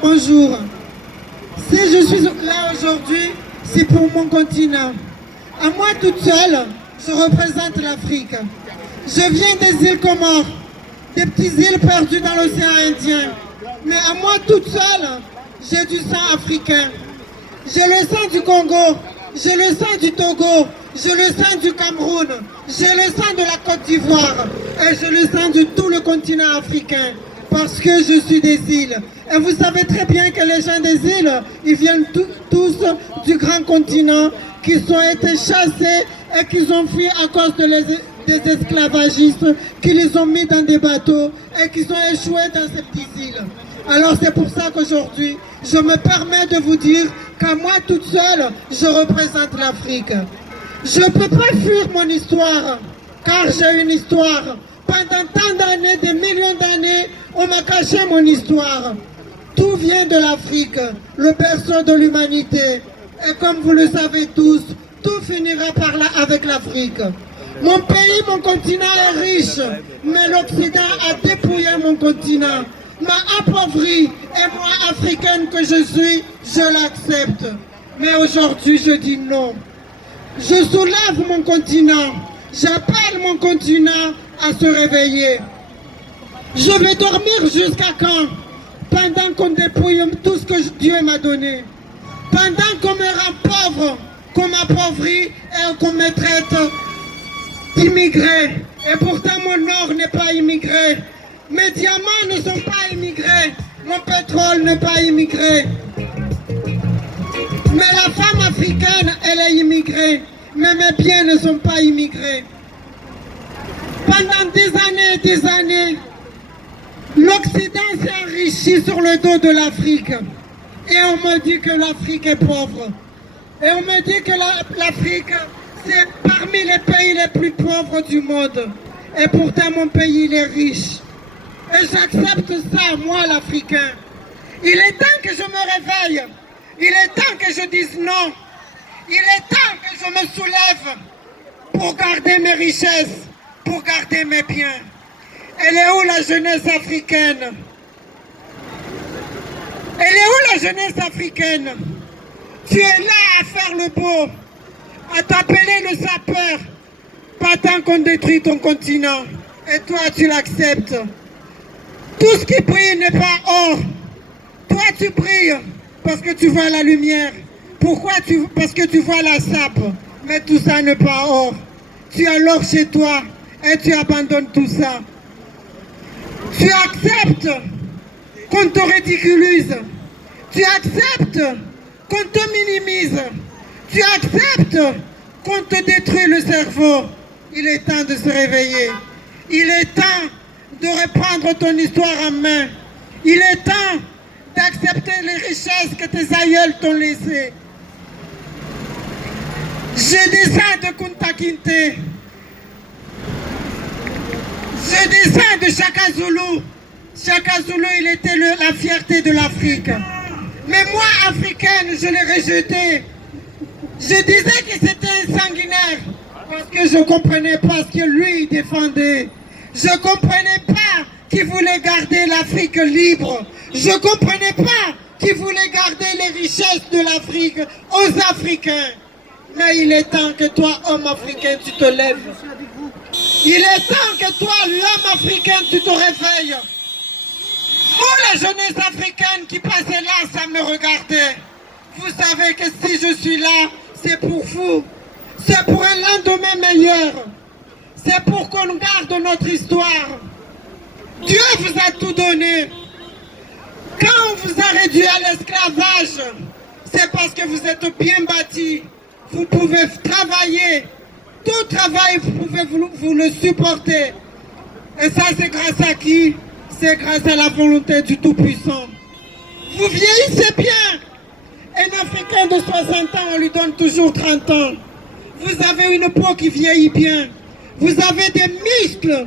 bonjour. Si je suis là aujourd'hui, c'est pour mon continent. À moi toute seule, je représente l'Afrique. Je viens des îles Comores, des petites îles perdues dans l'océan Indien. Mais à moi toute seule, j'ai du sang africain. J'ai le sang du Congo, j'ai le sang du Togo, j'ai le sang du Cameroun, j'ai le sang de la Côte d'Ivoire et j'ai le sang de tout le continent africain. Parce que je suis des îles. Et vous savez très bien que les gens des îles, ils viennent tous du grand continent, qui ont été chassés et qui ont fui à cause des esclavagistes, qui les ont mis dans des bateaux et qui ont échoué dans ces petites îles. Alors c'est pour ça qu'aujourd'hui, je me permets de vous dire qu'à moi toute seule, je représente l'Afrique. Je ne peux pas fuir mon histoire, car j'ai une histoire. Pendant tant d'années, des millions d'années, on m'a caché mon histoire. Tout vient de l'Afrique, le berceau de l'humanité. Et comme vous le savez tous, tout finira par là avec l'Afrique. Mon pays, mon continent est riche, mais l'Occident a dépouillé mon continent, m'a appauvri, et moi, africaine que je suis, je l'accepte. Mais aujourd'hui, je dis non. Je soulève mon continent, j'appelle mon continent à se réveiller. Je vais dormir jusqu'à quand? Pendant qu'on dépouille tout ce que Dieu m'a donné. Pendant qu'on me rend pauvre, qu'on m'appauvrit et qu'on me traite d'immigré. Et pourtant mon or n'est pas immigré. Mes diamants ne sont pas immigrés. Mon pétrole n'est pas immigré. Mais la femme africaine, elle est immigrée. Mais mes biens ne sont pas immigrés. Pendant des années, l'Occident s'est enrichi sur le dos de l'Afrique. Et on me dit que l'Afrique est pauvre. Et on me dit que l'Afrique, c'est parmi les pays les plus pauvres du monde. Et pourtant, mon pays, il est riche. Et j'accepte ça, moi, l'Africain. Il est temps que je me réveille. Il est temps que je dise non. Il est temps que je me soulève pour garder mes richesses, pour garder mes biens. Elle est où la jeunesse africaine? Elle est où la jeunesse africaine? Tu es là à faire le beau, à t'appeler le sapeur, pas tant qu'on détruit ton continent. Et toi, tu l'acceptes. Tout ce qui brille n'est pas or. Toi, tu brilles parce que tu vois la lumière. Pourquoi? Parce que tu vois la sape. Mais tout ça n'est pas or. Tu as l'or chez toi et tu abandonnes tout ça. Tu acceptes qu'on te ridiculise. Tu acceptes qu'on te minimise. Tu acceptes qu'on te détruit le cerveau. Il est temps de se réveiller. Il est temps de reprendre ton histoire en main. Il est temps d'accepter les richesses que tes aïeuls t'ont laissées. Je descends de Kunta Kinte. Je descends de Shaka Zulu. Shaka Zulu, il était la fierté de l'Afrique. Mais moi, africaine, je l'ai rejeté. Je disais que c'était un sanguinaire. Parce que je ne comprenais pas ce que lui défendait. Je ne comprenais pas qu'il voulait garder l'Afrique libre. Je ne comprenais pas qu'il voulait garder les richesses de l'Afrique aux Africains. Mais il est temps que toi, homme africain, tu te lèves. Il est temps que toi, l'homme africain, tu te réveilles. Vous, la jeunesse africaine qui passait là, ça me regardait. Vous savez que si je suis là, c'est pour vous. C'est pour un lendemain meilleur. C'est pour qu'on garde notre histoire. Dieu vous a tout donné. Quand on vous a réduit à l'esclavage, c'est parce que vous êtes bien bâtis. Vous pouvez travailler. Tout travail, vous pouvez vous le supporter. Et ça, c'est grâce à qui? C'est grâce à la volonté du Tout-Puissant. Vous vieillissez bien. Un Africain de 60 ans, on lui donne toujours 30 ans. Vous avez une peau qui vieillit bien. Vous avez des muscles.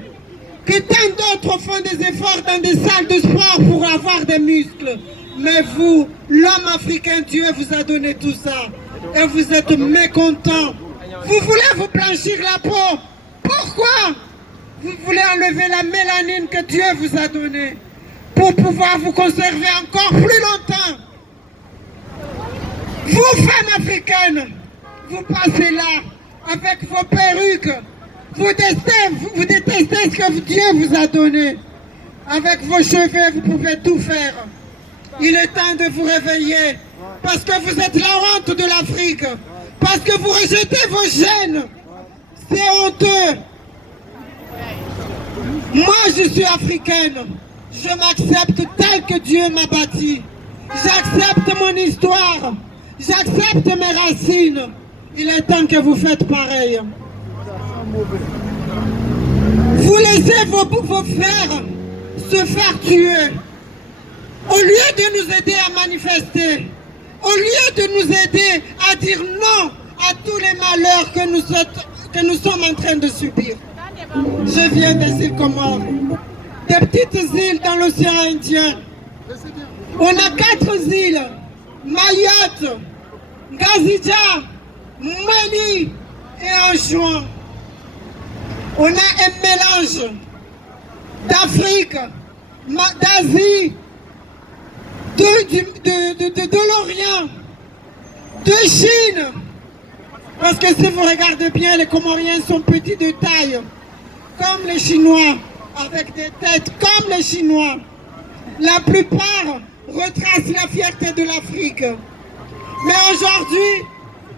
Que tant d'autres font des efforts dans des salles de sport pour avoir des muscles. Mais vous, l'homme africain, Dieu vous a donné tout ça. Et vous êtes mécontent. Vous voulez vous blanchir la peau. Pourquoi? Vous voulez enlever la mélanine que Dieu vous a donnée. pour pouvoir vous conserver encore plus longtemps. Vous, femmes africaines, vous passez là avec vos perruques. Vous détestez ce que Dieu vous a donné. Avec vos cheveux, vous pouvez tout faire. Il est temps de vous réveiller. Parce que vous êtes la honte de l'Afrique. Parce que vous rejetez vos gènes. C'est honteux. Moi, je suis africaine. Je m'accepte tel que Dieu m'a bâti. J'accepte mon histoire. J'accepte mes racines. Il est temps que vous faites pareil. Vous laissez vos frères se faire tuer. Au lieu de nous aider à manifester, au lieu de nous aider à dire non à tous les malheurs que nous sommes en train de subir. Je viens des îles Comores, des petites îles dans l'océan Indien. On a 4 îles, Mayotte, Ngazidja, Mali et Anjouan. On a un mélange d'Afrique, d'Asie, de l'Orient, de Chine. Parce que si vous regardez bien, les Comoriens sont petits de taille, comme les Chinois, avec des têtes comme les Chinois. La plupart retracent la fierté de l'Afrique. Mais aujourd'hui,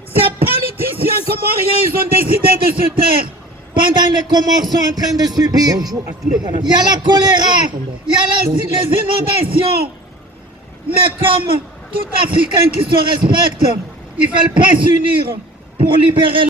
ces politiciens comoriens, ils ont décidé de se taire pendant que les Comores sont en train de subir. Il y a la choléra, il y a les inondations. Mais comme tout Africain qui se respecte, ils ne veulent pas s'unir pour libérer